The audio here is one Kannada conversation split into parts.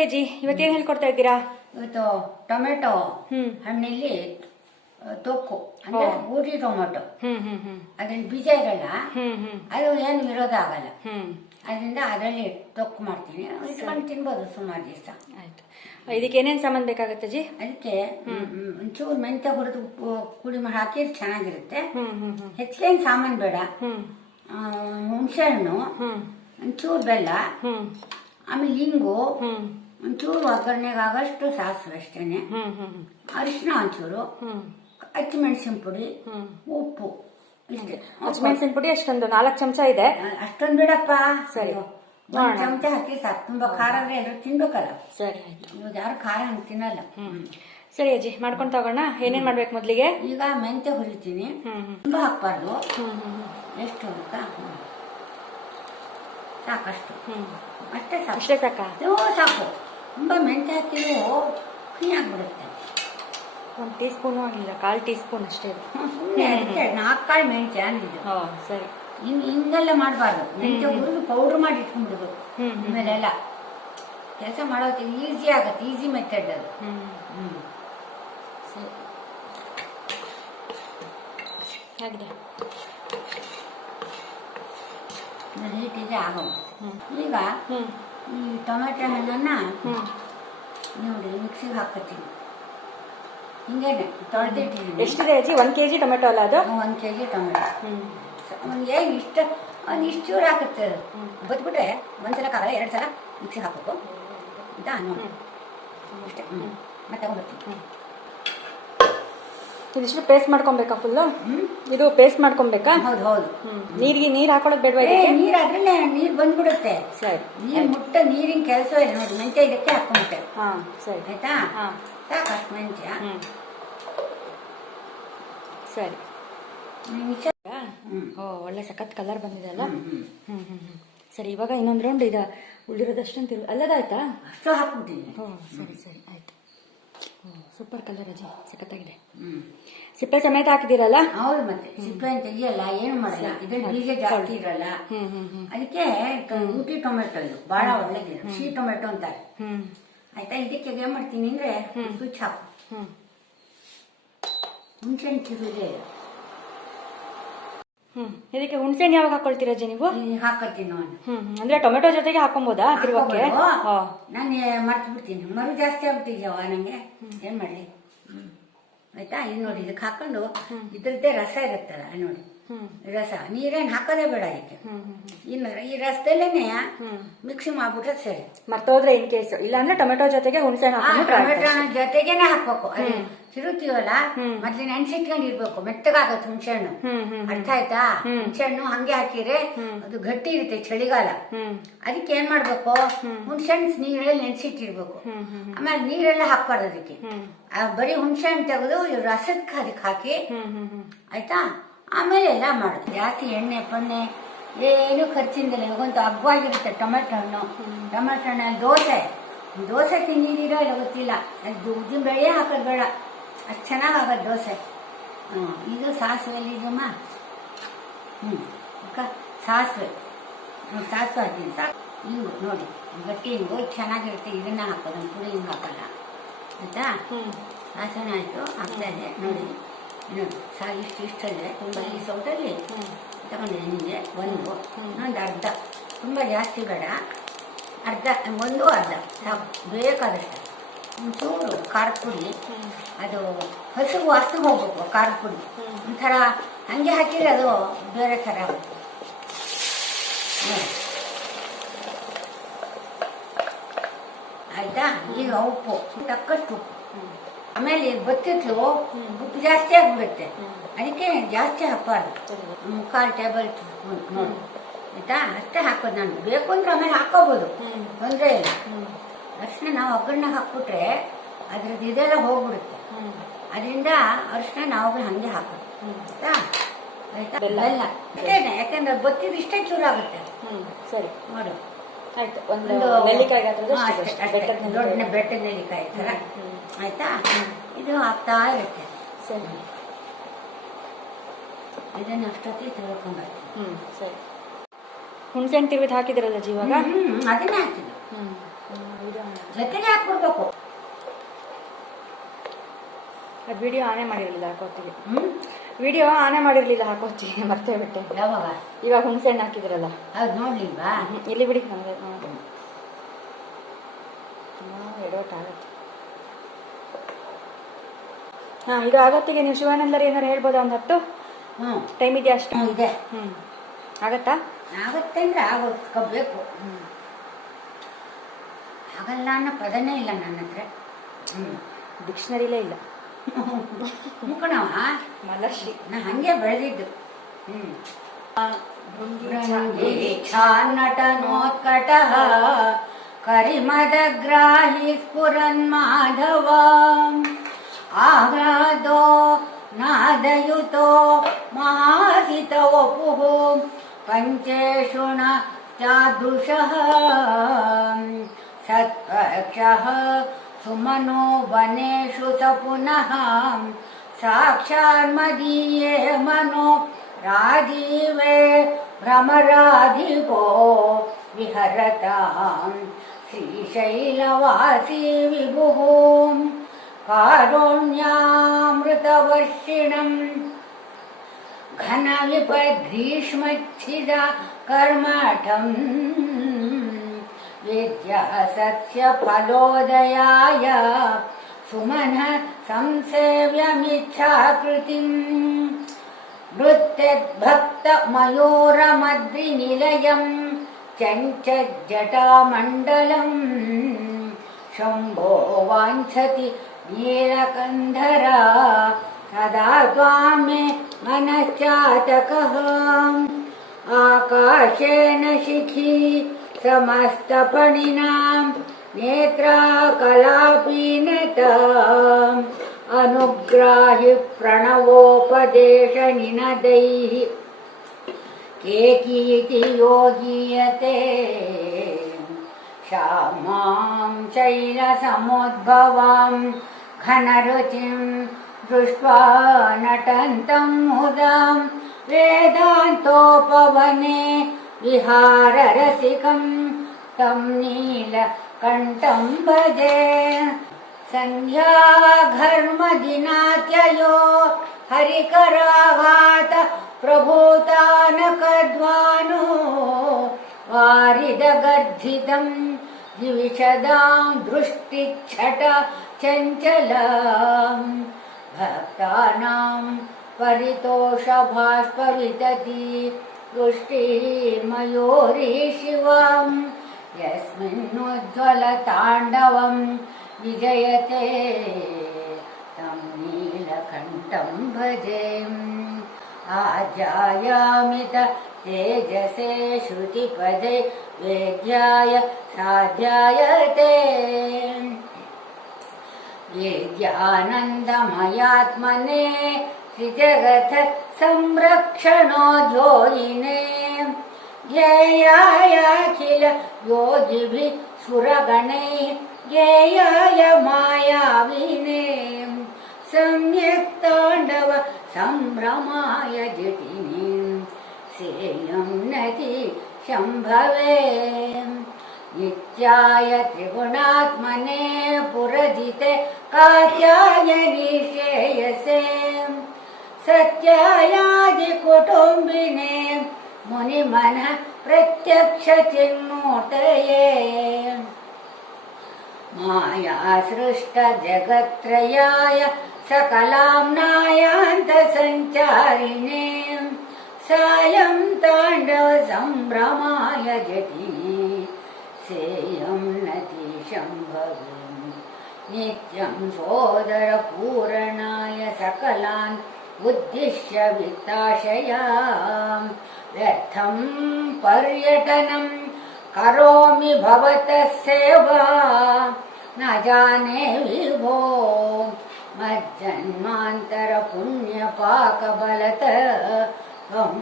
ನಮಸ್ತೆ ಜಿ. ಇವತ್ತೇನು ಹೇಳ್ಕೊಡ್ತಾ ಇದ್ದೀರಾ? ಇವತ್ತು ಟೊಮೆಟೊ ಹಣ್ಣಲ್ಲಿ ತೊಕ್ಕು ಅಂದ್ರೆ ಊಟಿ ಟೊಮೆಟೊ. ಅದ್ರಲ್ಲಿ ಬೀಜ ಇರಲ್ಲ, ಅದು ಏನು ವಿರೋಧ ಆಗಲ್ಲ. ಅದರಿಂದ ಅದರಲ್ಲಿ ತೊಕ್ಕು ಮಾಡ್ತೀನಿ, ಇಟ್ಕೊಂಡು ತಿನ್ಬೋದು ಸುಮಾರು ದಿವಸ. ಆಯ್ತು. ಇದಕ್ಕೆ ಏನೇನು ಸಾಮಾನು ಬೇಕಾಗುತ್ತೆ ಜಿ? ಅದಕ್ಕೆ ಒಂಚೂರು ಮೆಂತ್ಯ ಹುರಿದು ಉಪ್ಪು ಪುಡಿ ಮಾಡಿ ಹಾಕಿದ್ರೆ ಚೆನ್ನಾಗಿರುತ್ತೆ. ಹೆಚ್ಚೇನು ಸಾಮಾನು ಬೇಡ. ಹುಣಸೆ ಹಣ್ಣು, ಒಂಚೂರು ಬೆಲ್ಲ, ಆಮೇಲೆ ಹಿಂಗು, ಒಂಚೂರು ಒಗ್ಗರಣೆಗಾಗಷ್ಟು ಸಾಸಿವೆ ಅಷ್ಟೇನೆ, ಅರಿಶಿನ ಒಂಚೂರು, ಹಸಿಮೆಣಸಿನ ಪುಡಿ, ಉಪ್ಪು ಇಷ್ಟೇ. ಹಸಿಮೆಣಸಿನ ಪುಡಿ ಅಷ್ಟೊಂದು 4 ಚಮಚ ಇದೆ. ಅಷ್ಟೊಂದು ಬಿಡಪ್ಪ. ಸರಿ, 1 ಚಮಚ ಹಾಕಿ ಸಾಕು. ತುಂಬಾ ಖಾರ ಅಂದ್ರೆ ಎಲ್ಲರೂ ತಿನ್ಬೇಕಲ್ಲ. ಸರಿ ಆಯ್ತು. ಇವಾಗ ಯಾರು ಖಾರ ಹಂಗೆ ತಿನ್ನಲ್ಲ. ಸರಿ ಅಜ್ಜಿ, ಮಾಡ್ಕೊಂಡು ತಗೋಣ. ಏನೇನ್ ಮಾಡ್ಬೇಕು ಮೊದ್ಲಿಗೆ? ಈಗ ಮೆಂತ್ಯ ಹುರಿತೀನಿ, ತುಂಬಾ ಹಾಕ್ಬಾರ್ದು. ಎಷ್ಟು ಅಂತ ಸಾಕಷ್ಟು, ಅಷ್ಟೇ ಸಾಕು. ಅಷ್ಟೇ ಸಾಕಾ? ಸಾಕು. ತುಂಬಾ ಮೆಂತ್ಯ ಹಾಕಿದ್ರು ಕ್ಲೀನ್ ಆಗ್ಬಿಡುತ್ತೆ. 1 ಟೀ ಸ್ಪೂನು ಆಗಿಲ್ಲ, 1/4 ಟೀ ಸ್ಪೂನ್ ಅಷ್ಟೇ. 4 ಕಾಳು ಮೆಂತ್ಯ ಅಂದಿದ್ದು. ಸರಿ. ಹಿಂಗೆಲ್ಲ ಮಾಡಬಾರ್ದು. ಮೆಂತ್ಯ ಹುರಿದು ಪೌಡರ್ ಮಾಡಿ ಇಟ್ಕೊಂಡ್ಬಿಡ್ಬೇಕು. ಆಮೇಲೆಲ್ಲ ಕೆಲಸ ಮಾಡೋಕೆ ಈಸಿ ಆಗತ್ತೆ. ಈಸಿ ಮೆಥಡ್ ಅದು. ಸರಿ ಆಗಿದೆ. ನೀಟಿಗೆ ಆಗೋದು. ಈಗ ಈ ಟೊಮೆಟೊ ಹಣ್ಣನ್ನ ನೋಡಿ ಮಿಕ್ಸಿಗೆ ಹಾಕತ್ತೀನಿ. ಹಿಂಗೇನೆ ತೊಳೆದಿಟ್ಟಿದ್ದೀನಿ. ಎಷ್ಟಿದೆ ಅಜ್ಜಿ? 1 kg ಟೊಮೆಟೊ ಅಲ್ಲ ಅದು? 1 kg ಟೊಮೆಟೊ. ಅವ್ನಿಗೆ ಇಷ್ಟು ಚೂರು ಹಾಕುತ್ತೆ. ಬದ್ಬಿಟ್ರೆ ಒಂದ್ಸಲ ಆಗಲ್ಲ, 2 ಸಲ ಮಿಕ್ಸಿಗೆ ಹಾಕಬೇಕು ಅಂತ ನೋಡಿ ಅಷ್ಟೇ. ಮತ್ತೆ ತಗೊಂಡ್ಬರ್ತೀನಿ. ಇದಿಷ್ಟು ಪೇಸ್ಟ್ ಮಾಡ್ಕೊಬೇಕಾ ಫುಲ್ಲು? ಇದು ಪೇಸ್ಟ್ ಮಾಡ್ಕೊಬೇಕಾ? ಹೌದು ಹೌದು. ನೀರ್ ಹಾಕೊಳಕ್ ಬೇಡವಾ ಇದಕ್ಕೆ? ನೀರ್ ಅದ್ರಲ್ಲೇ ನೀರ್ ಬಂದ್ಬಿಡುತ್ತೆ. ಸರಿ. ನೀರಿನ ಕೆಲಸ ಇಲ್ಲ ನೋಡಿ. ಮೆಂತ್ಯ ಇದಕ್ಕೆ ಹಾಕೊಂಬಿಟ್ಟೆ. ಸರಿ ಆಯ್ತಾ? ಸಾಕಷ್ಟು ಮೆಂತ್ಯ. ಸರಿ. ಒಳ್ಳೆ ಸಖತ್ ಕಲರ್ ಬಂದಿದೆ ಅಲ್ಲ? ಸರಿ, ಇವಾಗ ಇನ್ನೊಂದು ರೌಂಡ್ ಈಗ ಉಳಿದಿರೋದಷ್ಟಂತ ಅಲ್ಲದಾಯ್ತಾ? ಅಷ್ಟು ಹಾಕ್ಬಿಟ್ಟಿದ್ದೀನಿ. ಸರಿ ಸರಿ ಆಯ್ತು. ಸೂಪರ್ ಕಲರ್ ಅಜ್ಜಿ, ಸಖತ್ತಾಗಿದೆ. ಸಿಪ್ಪೆ ಸಮೇತ ಹಾಕಿದಿರಲ್ಲ? ಹೌದು. ಮತ್ತೆ ಸಿಪ್ಪೆ ಅಂತ ತೆಗಿಯಲ್ಲ, ಏನು ಮಾಡಲ್ಲ. ಇದ್ರಲ್ಲಿ ಬೀಜ ಜಾಸ್ತಿ ಇರಲ್ಲ. ಅದಕ್ಕೆ ಊಟಿ ಟೊಮೆಟೊ ಇದು ಬಹಳ ಒಳ್ಳೇದಿದೆ. ಸಿಹಿ ಟೊಮೆಟೊ ಅಂತಾರೆ. ಆಯ್ತಾ? ಇದಕ್ಕೆ ಏನ್ ಮಾಡ್ತೀನಿ ಅಂದ್ರೆ ಸ್ವಿಚ್ ಹಾಕು. ಹುಣಸೆ ಕಿರುದೆ. ಇದಕ್ಕೆ ಹುಣಸೆಹಣ್ಣು ಯಾವಾಗ ಹಾಕೊಳ್ತೀರಾ ಅಜ್ಜಿ ನೀವು? ಹಾಕತ್ತೀನಿ ನಾನು. ಅಂದ್ರೆ ಟೊಮೆಟೊ ಜೊತೆಗೆ ಹಾಕೊಬೋದಾ ತಿರುವಕ್ಕೆ? ನಾನು ಮರ್ತು ಬಿಡ್ತೀನಿ. ಮರು ಜಾಸ್ತಿ ಆಗ್ಬಿಟ್ಟಿದ್ಯವ ನಂಗೆ, ಏನ್ ಮಾಡ್ಲಿ? ಆಯ್ತಾ? ಇದು ನೋಡಿ, ಇದಕ್ಕೆ ಹಾಕೊಂಡು ಇದ್ರದ್ದೇ ರಸ ಇರುತ್ತಲ್ಲ ನೋಡಿ, ರಸ. ನೀರೇನು ಹಾಕೋದೇ ಬೇಡ ಇದಕ್ಕೆ. ಈ ರಸದಲ್ಲೇನೆ ಮಿಕ್ಸಿ ಮಾಡ್ಬಿಟ್ರೆ ಸರಿ. ಮರ್ತೋದ್ರೆ ಇನ್ ಕೇಸ್ ಇಲ್ಲ ಅಂದ್ರೆ ಟೊಮೆಟೊ ಜೊತೆಗೆ ಹುಣಸೆಹಣ್ಣು ಟೊಮೆಟೊ ಜೊತೆಗೇನೆ ಹಾಕ್ಬೇಕು. ಅದು ತಿರುತ್ತೀವಲ್ಲ, ಮೊದ್ಲು ನೆನ್ಸಿಟ್ಕೊಂಡಿರ್ಬೇಕು. ಮೆತ್ತಗಾಗತ್ತೆ ಹುಣಸೆಹಣ್ಣು. ಅರ್ಥ ಆಯ್ತಾ? ಹುಣಸೆಹಣ್ಣು ಹಂಗೆ ಹಾಕಿದ್ರೆ ಅದು ಗಟ್ಟಿ ಇರುತ್ತೆ ಚಳಿಗಾಲ. ಅದಕ್ಕೆ ಏನ್ ಮಾಡ್ಬೇಕು, ಹುಣಸೆಹಣ್ಣು ನೀರಲ್ಲಿ ನೆನ್ಸಿಟ್ಟಿರ್ಬೇಕು. ಆಮೇಲೆ ನೀರೆಲ್ಲ ಹಾಕ್ಬಾರ್ದು ಅದಕ್ಕೆ. ಬರೀ ಹುಣಸೆಹಣ್ಣು ತೆಗೆದು ರಸಕ್ಕೆ ಅದಕ್ಕೆ ಹಾಕಿ, ಆಯ್ತಾ? ಆಮೇಲೆ ಎಲ್ಲ ಮಾಡುದು. ಜಾಸ್ತಿ ಎಣ್ಣೆ ಪಣ್ಣೆ ಏನು ಖರ್ಚಿಂದಿಲ್ಲ. ಇವಾಗಂತೂ ಹಬ್ಬವಾಗಿರುತ್ತೆ ಟೊಮೆಟೊ ಹಣ್ಣು. ಟೊಮೆಟೊ ಹಣ್ಣಲ್ಲಿ ದೋಸೆ ತಿಂದಿರೋ ಇಲ್ಲ ಗೊತ್ತಿಲ್ಲ. ಅದು ಉದ್ದಿನ ಬೇಳೆ ಹಾಕೋದು ಬೇಡ, ಅಷ್ಟು ಚೆನ್ನಾಗಿ ಆಗೋದು ದೋಸೆ. ಇದು ಸಾಸಿವೆಯಲ್ಲಿ ಇದಮ್ಮ. ಸಾಸಿವೆ ಹಾಕ್ತೀನಿ. ಹಿಂಗು ನೋಡಿ, ಗಟ್ಟಿ ಹಿಂಗು ಚೆನ್ನಾಗಿರುತ್ತೆ. ಇದನ್ನ ಹಾಕೋದು, ಪುಡಿ ಹಿಂಗೆ ಹಾಕಲ್ಲ. ಆಯ್ತಾ? ಸಾಸಿವೆ ಆಯ್ತು, ಹಾಕ್ತಾ ಇದೆ ನೋಡಿ. ಇಷ್ಟಲ್ಲೇ ತುಂಬ ಈ ಸೌಟಲ್ಲಿ ತಗೊಂಡಿದ್ದೀನಿ. ಇನ್ನೊಂದು ಅರ್ಧ, ತುಂಬ ಜಾಸ್ತಿ ಬೇಡ, ಅರ್ಧ ಸಾಕು, ಬೇಕಾದಷ್ಟು. ಒಂಚೂರು ಖಾರದ ಪುಡಿ, ಅದು ಹಸಿರು ವಾಸನೆ ಹೋಗ್ಬೇಕು. ಖಾರದ ಪುಡಿ ಒಂಥರ ಹಂಗೆ ಹಾಕಿದ್ರೆ ಅದು ಬೇರೆ ಥರ ಆಗುತ್ತೆ. ಆಯ್ತಾ? ಈಗ ಉಪ್ಪು ತಕ್ಕಷ್ಟು ಉಪ್ಪು. ಆಮೇಲೆ ಬತ್ತಿಟ್ಲು ಉಪ್ಪು ಜಾಸ್ತಿ ಆಗ್ಬಿಡುತ್ತೆ. ಅದಕ್ಕೆ ಜಾಸ್ತಿ ಹಾಕಬಾರ್ದು. 3/4 ಟೇಬಲ್ ಸ್ಪೂನ್ ನೋಡಿ. ಆಯ್ತಾ? ಅಷ್ಟೇ ಹಾಕೋದು ನಾನು. ಬೇಕು ಅಂದ್ರೆ ಆಮೇಲೆ ಹಾಕೋಬಹುದು, ತೊಂದರೆ ಇಲ್ಲ. ಅರಿಶಿನ ನಾವು ಒಗ್ಗರಣೆ ಹಾಕ್ಬಿಟ್ರೆ ಅದ್ರದ್ದು ಇದೆಲ್ಲ ಹೋಗ್ಬಿಡುತ್ತೆ. ಅದರಿಂದ ಅರಿಶಿನ ನಾವು ಹಂಗೆ ಹಾಕೋದು. ಆಯ್ತಾ? ಆಯ್ತಾ? ಬೆಲ್ಲ ಅಷ್ಟೇನೆ, ಯಾಕಂದ್ರೆ ಬತ್ತಿದ್ದು ಇಷ್ಟೇ ಚೂರು ಆಗುತ್ತೆ. ಸರಿ ನೋಡು. ಒಂದು ದೊಡ್ಡ ಬೆಟ್ಟದ ನೆಲ್ಲಿಕಾಯಿ ತರ. ಆಯ್ತಾ? ಇದು ಆಗ್ತಾ ಇರುತ್ತೆ. ಸರಿ, ಇದನ್ನ ಅಷ್ಟೊತ್ತಿ ತಿಳ್ಕೊಂಡ್ಬರ್ತೀನಿ. ಸರಿ. ಹುಣಸೆಹಣ್ಣು ತಿರುವಿದು ಹಾಕಿದಿರಲ್ಲ ಜೀವಾಗ? ಅದನ್ನೇ ಹಾಕಿದ್ದು. ಜೊತೆಗೆ ಹಾಕ್ಬಿಡ್ಬೇಕು. ಅದು ವಿಡಿಯೋ ಆನೆ ಮಾಡಿರಲಿಲ್ಲ ಹಾಕೋತ್ತಿಗೆ. ವಿಡಿಯೋ ಆನೆ ಮಾಡಿರಲಿಲ್ಲ ಹಾಕೋತ್ತಿಗೆ, ಮರ್ತೇ ಬಿಟ್ಟೆ. ಯಾವಾಗ? ಇವಾಗ ಹುಣಸೆಹಣ್ಣು ಹಾಕಿದ್ರಲ್ಲ ಅದು ನೋಡ್ಲಿಲ್ವಾ? ಇಲ್ಲಿ ಬಿಡಿ, ನಮಗೆ ಎಡವಟ್ಟು ಆಗುತ್ತೆ. ಹಾಂ, ಇದು ಆಗೋತ್ತಿಗೆ ನೀವು ಶಿವಾನಂದರಿ ಏನಾರು ಹೇಳ್ಬೋದಾ? ಒಂದು 10 ಟೈಮ್ ಇದೆಯಾ? ಅಷ್ಟು ಇದೆ. ಆಗತ್ತಾ? ಆಗತ್ತೆ ಅಂದ್ರೆ ಆಗೋಬೇಕು. ಆಗಲ್ಲ ಅನ್ನೋ ಪದನೇ ಇಲ್ಲ ನನ್ನ ಹತ್ರ. ಡಿಕ್ಷನರಿಲೇ ಇಲ್ಲ. ಮುಖಣವ ಮಲಶ್ರೀ ನಾ ಹಂಗೆ ಬೆಳೆದಿದ್ದು. ನಟನೋತ್ಕಟ ಕರಿಮದಗ್ರಾಹಿ ಸ್ಫುರನ್ ಮಾಧವ ಆಹ್ಲಾದೋ ನಾದಯುತೋ ಮಹಾಸಿತ ವಪುಃ ಪಂಚೇಷುಣ ಚಾದೃಶಃ ಸತ್ಪಕ್ಷಃ ಸುಮನೋ ವನೇಷು ಸ ಪುನಃ ಸಾಕ್ಷಾನ್ಮದೀಯೇ ಮನೋ ರಾಜೀವೇ ಭ್ರಮರಾಧಿಪೋ ವಿಹರತಾಂ ಶ್ರೀಶೈಲವಾಸಿ ವಿಭುಃ ಕಾರುಣ್ಯಾಮೃತವರ್ಷಿಣಂ ಘನ ವಿಪದ್ಗ್ರೀಷ್ಮಚ್ಛಿದ ಕರ್ಮಠಂ ವಿದ್ಯಾ ಸತ್ಯ ಫಲೋದಯಾಯ ಸುಮನ ಸಂಸೇವ್ಯಮಿಚ್ಛಾಕೃತಿಂ ನೃತ್ಯದ್ಭಕ್ತ ಮಯೂರಮದ್ರಿನಿಲಯಂ ಚಂಚಜ್ಜಟಾಮಂಡಲಂ ಶಂಭೋ ವಾಂಛತಿ ನೀಲಕಂಧರ ಸದಾ ತ್ವಾಮೇ ಮನಶ್ಚಾತಕಃ ಆಕಾಶೇನ ಶಿಖಿ ಸಮಸ್ತಪಣಿನಾಂ ನೇತ್ರಾ ಕಲಾಪೀನತಾಂ ಅನುಗ್ರಾಹಿ ಪ್ರಣವೋಪದೇಶ ನಿನದೈಃ ಕೇಕೀತಿ ಯೋಗೀಯತೆ ಶ್ಯಾಮಾಂ ಶೈಲಸಮೋದ್ಭವಾಂ ಘನರುಚಿಂ ದೃಷ್ಟ್ವಾ ನಟಂತಂ ಮುದಾಂ ವೇದಾಂತೋಪವನೆ ವಿಹಾರರಸಿಕಂ ತಂ ನೀಲಕಂಠಂ ಭಜೆ ಸಂಧ್ಯಾಘರ್ಮದಿನಾತ್ಯಯೋ ಹರಿಕರಾಘಾತ ಪ್ರಭೂತಾನಕದ್ವಾನೋ ವಾರಿದಗರ್ಧಿತಂ ದಿವಿಷದಾಂ ದೃಷ್ಟಿಚ್ಛಟ ಚಂಚಲಾಂ ಭಕ್ತಾನಾಂ ಪರಿತೋಷಭಾಷ್ಪವಿತತಿ ದೃಷ್ಟಿರ್ಮಯೂರಿ ಶಿವಂ ಯಸ್ಮಿನ್ನುಜ್ವಲತಾಂಡವಂ ವಿಜಯತೆ तं ನೀಲಕಂಠಂ ಭಜೆ ಆಜ್ಯಾಯಾಮಿತ ತೇಜಸೆ ಶ್ರುತಿಪದೇ ವೇದ್ಯಾಯ ಸಾಧ್ಯಾಯತೆ ವೇದ್ಯಾನಂದಮಯಾತ್ಮನೆ ಶ್ರೀಜಗತ್ ಸಂರಕ್ಷಣೋ ಧ್ಯೋಯಿನೇ ಧ್ಯೇಯಾಯಾಖಿಲ ಯೋಗಿಭಿಃ ಸುರಗಣೈಃ ಧ್ಯೇಯಾಯ ಮಾಯಾವಿನೇ सम्यक् ताण्डव सम्भ्रमाय जटिनी सेयं नति शम्भवे नित्याय त्रिगुणात्मने पुरजिते कात्यायनी श्रेयसे सत्यायादिकुटुम्बिने मुनिमनः प्रत्यक्षचिन्मूर्तये मायासृष्टजगत्त्रयाय सकलाम्नायान्तसञ्चारिणे सायं ताण्डवसम्भ्रमाय जटिनी सेयं नतीशम्भवे नित्यं सोदरपूरणाय सकलान् उद्दिश्य वित्ताशयां व्यर्थं पर्यटनं करोमि भवतः सेवा न जाने विभो मज्जन्मान्तर पुण्यपाकबलत त्वं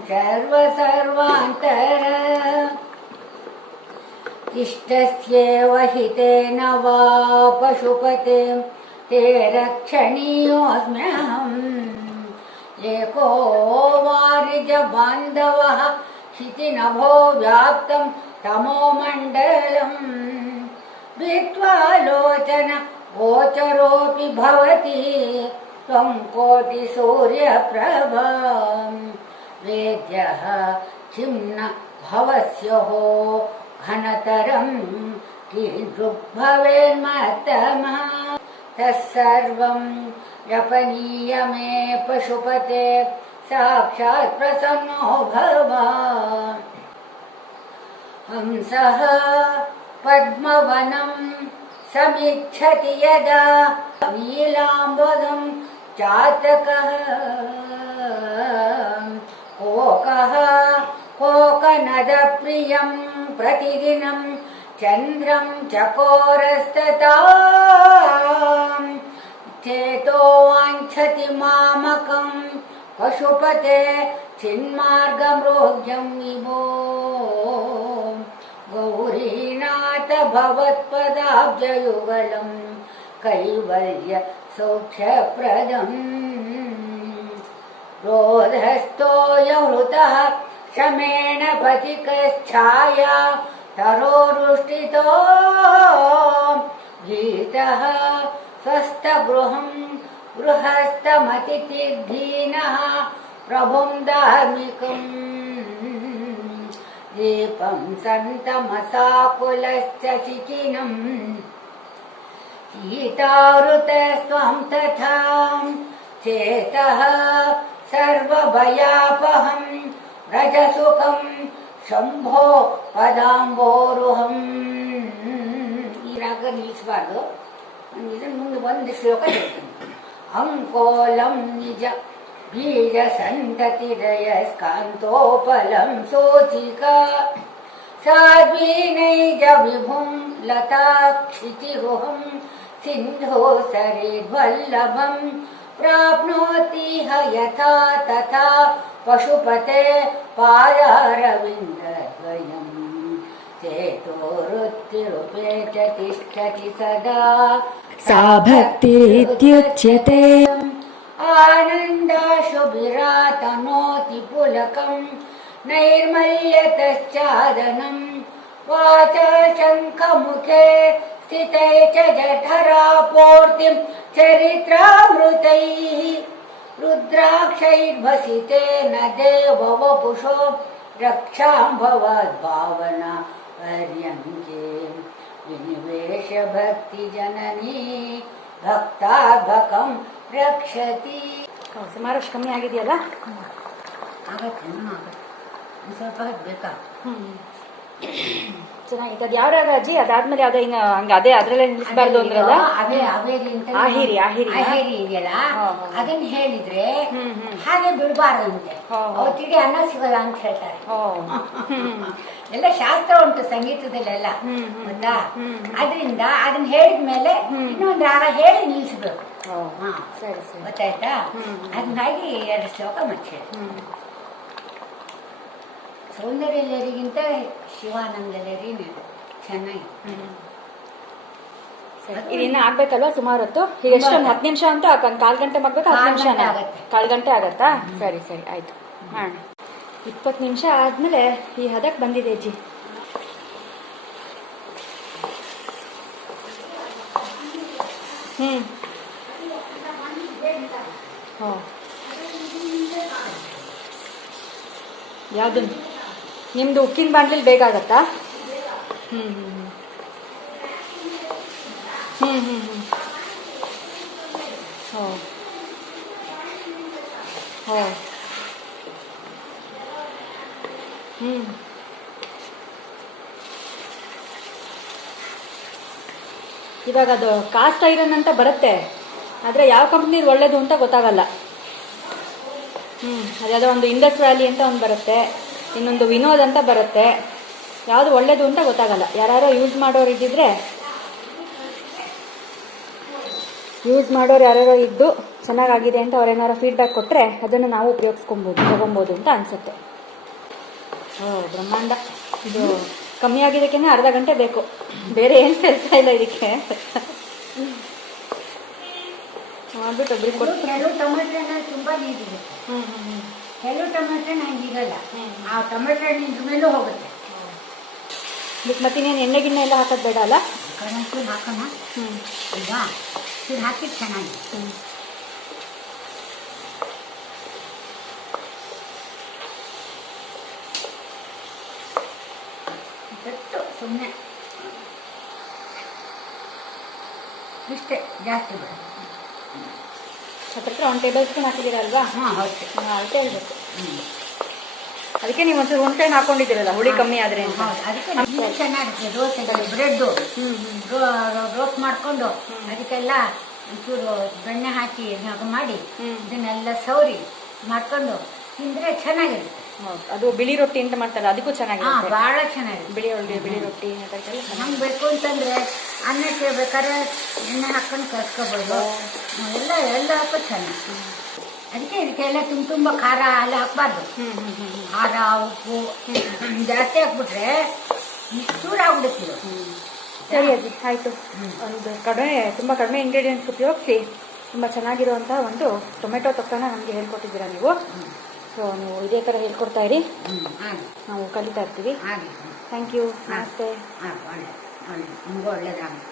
सर्वान्तर इष्टस्येव हितेन वा पशुपते ते रक्षणीयोऽस्म्यहम् एको वारिजबान्धवः क्षितिनभो व्याप्तं तमोमण्डलम् भित्वा लोचन गोचरोऽपि भवति त्वं कोटिसूर्यप्रभा वेद्यः किं न भवस्योः घनतरं कीदृग्भवेन्मत्तमः तत्सर्वं व्यपनीय मे पशुपते साक्षात् प्रसन्नो भव हंसः पद्मवनं समिच्छति यदा नीलाम्बरं चातकः कोकः कोकनदप्रियं प्रतिदिनं चन्द्रं चकोरस्तथा चेतो वाञ्छति मामकं पशुपते चिन्मार्गमृग्यं विभो गौरीनाथ भवत्पदाब्जयुगलं कैवल्य सौख्यप्रदम् रोधस्थोऽयहृतः शमेन पथिकच्छाया तरोरुष्टितो भीतः स्वस्थगृहं गृहस्थमतिथिर्धीनः प्रभुं धार्मिकम् दीपं सन्तमसाकुलश्च शिखिनम् सीतावृतस्त्वं तथा चेतः सर्वभयापहं रजसुखं शंभो ಪದಾಂಬೋರುಹಂ ಈ ರಾಗ ನಿಲ್ಲಿಸಬಾರ್ದು. ಇದನ್ನು ಮುಂದೆ ಒಂದು ಶ್ಲೋಕ ಹೇಳ್ತೀನಿ. ಅಂಕೋಲಂ ನಿಜ ಬೀಜ ಸಂತತಿರಯ ಸ್ಕಾಂತೋಪಲಂ ಸೋಚಿಕಾ ಸಾಧ್ವೀನೈಜ ವಿಭುಂ ಲತಾ ಕ್ಷಿತಿಗುಹಂ ಸಿಂಧೋ ಸರಿದ್ವಲ್ಲಭಂ ಪ್ರಾಪ್ನೋತಿಹ ಯಥಾ ತಥಾ ಪಶುಪತೆ ಪಾದಾರವಿಂದದ್ವಯಂ ಚೇತೋವೃತ್ತಿರುಪೇತ ತಿಷ್ಠತಿ ಸದಾ ಸಾ ಭಕ್ತಿರಿತ್ಯುಚ್ಯತೆ ಆನಂದಾಶುಭಿರಾತನೋತಿ ಪುಲಕಂ ನೈರ್ಮಲ್ಯತಶ್ಚಾದನಂ ವಾಚಾ ಶಂಖಮುಖೇ ಸ್ಥಿತೈ ಚ ಜಠರಾಪೂರ್ತಿಂ ಚರಿತ್ರಾಮೃತೈಃ रुद्राक्षैर्भसितेन देववपुषो रक्षां भवद्भावना पर्यङ्के विनिवेश भक्तिजननी भक्ताद्भकं रक्षति. ಸುಮಾರಷ್ಟು ಕಮ್ಮಿ ಆಗಿದೆಯಲ್ಲ? ಆಗತ್ತೆ, ಸ್ವಲ್ಪ ಬೇಕಾ? ಚೆನ್ನಾಗಿದೆ. ಅದು ಯಾವ ರಾಗ ಅಜ್ಜಿ? ಅದಾದ್ಮೇಲೆ ಅದೇ ಇನ್ನು ಹಂಗ ಅದೇ ಅದ್ರಲ್ಲೇ ನಿಲ್ಲಿಸಬಾರ್ದು ಅಂದ್ರಲ್ಲ? ಆಹಿರಿ ಇದೆಯಲ್ಲ, ಅದನ್ನ ಹೇಳಿದ್ರೆ ಹಾಗೆ ಬಿಡಬಾರ್ದಂತೆ, ಅವತ್ತಿಗೆ ಅನ್ನ ಸಿಗಲ್ಲ ಅಂತ ಹೇಳ್ತಾರೆ. ಎಲ್ಲ ಶಾಸ್ತ್ರ ಉಂಟು ಸಂಗೀತದಲ್ಲೆಲ್ಲ, ಗೊತ್ತಾ? ಅದರಿಂದ ಅದನ್ನ ಹೇಳಿದ್ಮೇಲೆ ಇನ್ನೊಂದು ರಾಗ ಹೇಳಿ ನಿಲ್ಲಿಸ್ಬೇಕು. ಸರಿ ಸರಿ, ಗೊತ್ತಾಯ್ತಾ? ಅದನ್ನಾಗಿ 2 ಶ್ಲೋಕ ಮತ್ತೆ ಸೌಂದರ್ಯ ಲಹರಿಗಿಂತ ಶಿವಾನಂದ ಲಹರಿ ಚೆನ್ನಾಗಿ. ಇದಿನ್ನ ಆಗ್ಬೇಕಲ್ವಾ ಸುಮಾರು ಹೊತ್ತು? ಈಗ ಎಷ್ಟು, 10 ನಿಮಿಷ ಅಂತ? 1/4 ಗಂಟೆ ಮಾಡ್ಬೇಕಾ? 10 ನಿಮಿಷ ಆಗುತ್ತೆ. 1/4 ಗಂಟೆ ಆಗತ್ತಾ? ಸರಿ ಸರಿ ಆಯ್ತು ಮಾಡೋಣ. 20 ನಿಮಿಷ ಆದ್ಮೇಲೆ ಈ ಹದಕ್ಕೆ ಬಂದಿದೆ ಅಜ್ಜಿ. ಯಾವ್ದು ನಿಮ್ದು? ಉಕ್ಕಿನ ಬಾಂಡ್ಲಿ ಬೇಗ ಆಗತ್ತಾ? ಇವಾಗ ಅದು ಕಾಸ್ಟ್ ಐರನ್ ಅಂತ ಬರುತ್ತೆ, ಆದರೆ ಯಾವ ಕಂಪ್ನಿ ಒಳ್ಳೇದು ಅಂತ ಗೊತ್ತಾಗಲ್ಲ. ಅದ್ಯಾವುದೋ ಒಂದು ಇಂಡಸ್ ವ್ಯಾಲಿ ಅಂತ ಒಂದು ಬರುತ್ತೆ, ಇನ್ನೊಂದು ವಿನೋದ್ ಅಂತ ಬರುತ್ತೆ. ಯಾವುದು ಒಳ್ಳೇದು ಅಂತ ಗೊತ್ತಾಗಲ್ಲ. ಯಾರು ಯೂಸ್ ಮಾಡೋರು ಇದ್ದಿದ್ರೆ, ಯೂಸ್ ಮಾಡೋರು ಯಾರ್ಯಾರೋ ಇದ್ದು ಚೆನ್ನಾಗಾಗಿದೆ ಅಂತ ಅವ್ರೇನಾರು ಫೀಡ್ಬ್ಯಾಕ್ ಕೊಟ್ಟರೆ ಅದನ್ನು ನಾವು ತಗೊಬೋದು ಅಂತ ಅನಿಸುತ್ತೆ. ಬ್ರಹ್ಮಾಂಡ. ಇದು ಕಮ್ಮಿ ಆಗಿದ್ದಕ್ಕೇ ಅರ್ಧ ಗಂಟೆ ಬೇಕು, ಬೇರೆ ಏನು ಕೆಲಸ ಇಲ್ಲ ಇದಕ್ಕೆ. ಮಾಡ್ಬಿಟ್ಟು ಒಬ್ರಿಗೆ ಕೊಟ್ಟು. ಕೆಲವು ಟೊಮೆಟೊ ತುಂಬಾ ನೀರಿದೆ, ಕೆಲವು ಟೊಮೆಟೊ ನಂಗಿರಲ್ಲ. ಆ ಟೊಮೆಟೊ ನಿಂತ ಮೇಲೂ ಹೋಗುತ್ತೆ. ಮತ್ತಿನ್ನೇನು ಎಣ್ಣೆ ಗಿಣ್ಣೆ ಎಲ್ಲ ಹಾಕೋದು ಬೇಡ ಅಲ್ಲ? ಕಡಲೆ ಹಾಕೋಣ ಅಲ್ವಾ ಚೂರು ಹಾಕಿದ್ದು ಚೆನ್ನಾಗಿ ಗಟ್ಟು ಸುಮ್ಮನೆ ಇಷ್ಟೇ ಜಾಸ್ತಿ ಬೇಡ ಹತ್ರ 1 ಟೇಬಲ್ ಸ್ಪೂನ್ ಹಾಕಿದ್ದೀರಾ ಅಲ್ವಾ? ಹಾಂ ಅಷ್ಟೇ ಅಷ್ಟೇ ಹೇಳ್ಬೇಕು. ಅದಕ್ಕೆ ನೀವು ಒಂಚೂರು ಹುಣಸೆಹಣ್ಣು ಹಾಕೊಂಡಿದ್ದೀರಲ್ಲ ಹುಳಿ ಕಮ್ಮಿ ಆದ್ರೆ ಅಂತ. ಅದಕ್ಕೆ ಇನ್ನೂ ಚೆನ್ನಾಗಿರುತ್ತೆ ದೋಸೆಗಳು ಬ್ರೆಡ್ಡು ರೋಸ್ಟ್ ಮಾಡಿಕೊಂಡು ಅದಕ್ಕೆಲ್ಲ ಒಂಚೂರು ಬೆಣ್ಣೆ ಹಾಕಿ ಮಾಡಿ ಇದನ್ನೆಲ್ಲ ಸೌರಿ ಮಾಡ್ಕೊಂಡು ತಿಂದರೆ ಚೆನ್ನಾಗಿರುತ್ತೆ. ಹೌದು, ಅದು ಬಿಳಿ ರೊಟ್ಟಿ ಅಂತ ಮಾಡ್ತಾರಲ್ಲ ಅದಕ್ಕೂ ಚೆನ್ನಾಗಿರುತ್ತೆ. ಭಾಳ ಚೆನ್ನಾಗಿರುತ್ತೆ. ಬಿಳಿ ರೊಟ್ಟಿ ಅದಕ್ಕೆಲ್ಲ ನಮ್ಗೆ ಬೇಕು ಅಂತಂದರೆ ಅನ್ನಕ್ಕೆ ಬೇಕಾದ್ರೆ ಎಣ್ಣೆ ಹಾಕೊಂಡು ಕರ್ಸ್ಕೊಬೋದು. ಎಲ್ಲ ಹಾಕೋದು ಚೆನ್ನಾಗಿ. ಅದಕ್ಕೆ ಇದಕ್ಕೆಲ್ಲ ತುಂಬ ಖಾರ ಎಲ್ಲ ಹಾಕಬಾರ್ದು. ಖಾರ ಉಪ್ಪು ಜಾಸ್ತಿ ಹಾಕ್ಬಿಟ್ರೆ ಚೂರು ಆಗ್ಬಿಡುತ್ತೆ. ಸರಿ ಅಜ್ಜಿ, ಆಯಿತು. ಒಂದು ತುಂಬ ಕಡಿಮೆ ಇಂಗ್ರೀಡಿಯೆಂಟ್ಸ್ ಉಪಯೋಗಿಸಿ ತುಂಬ ಚೆನ್ನಾಗಿರುವಂಥ ಒಂದು ಟೊಮೆಟೊ ತೊಕ್ಕನ ನಮಗೆ ಹೇಳ್ಕೊಟ್ಟಿದ್ದೀರಾ ನೀವು. ಸೊ ನೀವು ಇದೇ ಥರ ಹೇಳ್ಕೊಡ್ತಾ ಇರಿ, ನಾವು ಕಲಿತಾ ಇರ್ತೀವಿ. Thank you. ನಮಸ್ತೆ. ಒಳ್ಳೆ ನಿಮಗೂ ಒಳ್ಳೇದಾಗಲಿ.